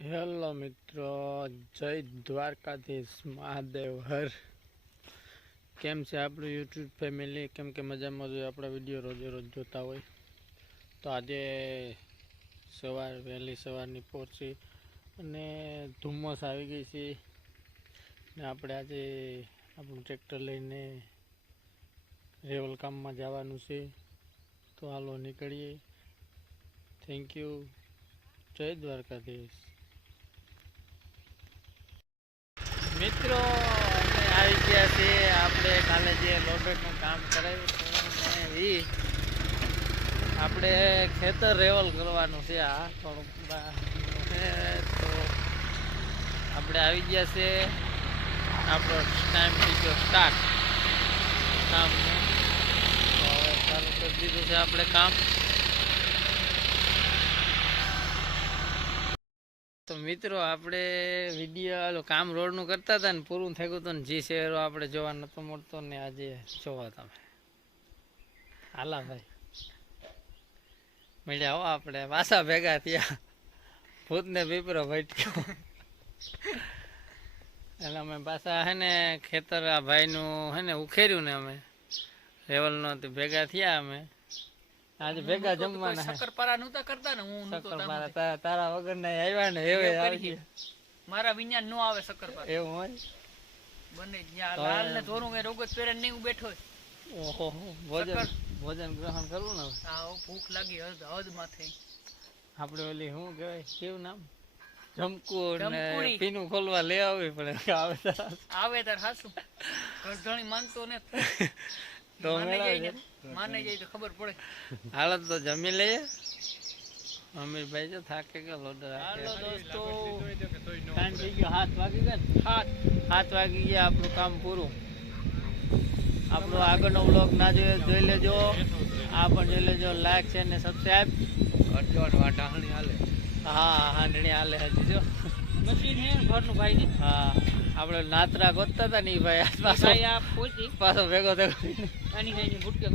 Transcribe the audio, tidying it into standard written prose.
Hello મિત્રો, જય દ્વારકાધીશ મહાદેવ હર. કેમ છે આપણું યુટ્યુબ ફેમિલી? કેમ કે મજામાં જોઈએ આપણા વિડીયો રોજે રોજ જોતા હોય. તો આજે વહેલી સવારની પહોંચી અને ધુમ્મસ આવી ગઈ છે ને આપણે આજે આપણું ટ્રેક્ટર લઈને રેવલ કામમાં જવાનું છે. તો હાલો નીકળીએ. Thank you. જય દ્વારકાધીશ. મિત્રો અમે આવી ગયા છીએ. આપણે કાલે જે લોડનું કામ કરાવ્યું એ આપણે ખેતર રેવલ કરવાનું છે. આ થોડુંક તો આપણે આવી ગયા છે. આપણો ટાઈમ થઈ ગયો સ્ટાર્ટ કામનું. તો હવે ચાલુ કરી દીધું છે આપણે કામ. તો મિત્રો આપણે વિડીયો કામ રોડનું કરતા હતા ને પૂરું થઈ ગયું હતું ને જી શહેરો આપણે જોવા નહોતો મળતો ને આજે જોવા તમે. હાલા ભાઈ મળ્યા હો, આપણે પાછા ભેગા થયા. ભૂતને પીપરો ભટક્યો એટલે અમે પાછા હે ને ખેતર આ ભાઈનું હે ને ઉખેર્યું ને અમે રેવલનો ભેગા થયા. અમે આજે ભેગા જમવાના. શક્કરપારા નહોતા કરતા ને હું નહોતો. શક્કરપારા તારા વગર ના આવ્યા ને એવે આવી મારા વિඥાન નો આવે શક્કરપારા એવું હોય બને ત્યાં લાલ ને ધોરું કઈ રોગત પહેરે નહીં હું બેઠો. ઓહો ભોજન ગ્રહણ કરવું ને. હા ભૂખ લાગી હદ માથે. આપણે ઓલી શું કહેવાય કેવું નામ જમકુ ને પીનું ખોલવા લઈ આવવી પડે. આવે તાર હાસું ઘણી માનતો ને તો માને જાય તો ખબર પડે. હાલત તો જમી લઈએ. અમીરભાઈ જો થાકે ગયો લોડર. હાલો દોસ્તો, ટાઈમ થઈ ગયો 7 વાગી ગયા ને. 7 વાગી ગયા. આપણું કામ પૂરું. આપણો આગળનો બ્લોગ ના જોઈ લેજો. આ પણ જોઈ લેજો. લાઈક છે ને સબસ્ક્રાઈબ હા હાંડણી હાલે હજી જો મશીન હે ઘરનું ભાઈ ની. હા આપણે નાતરા ગોતતા હતા ને ભાઈ ભાઈ આ પહોંચી પાછો ભેગો થયો આની કઈ ભૂટકે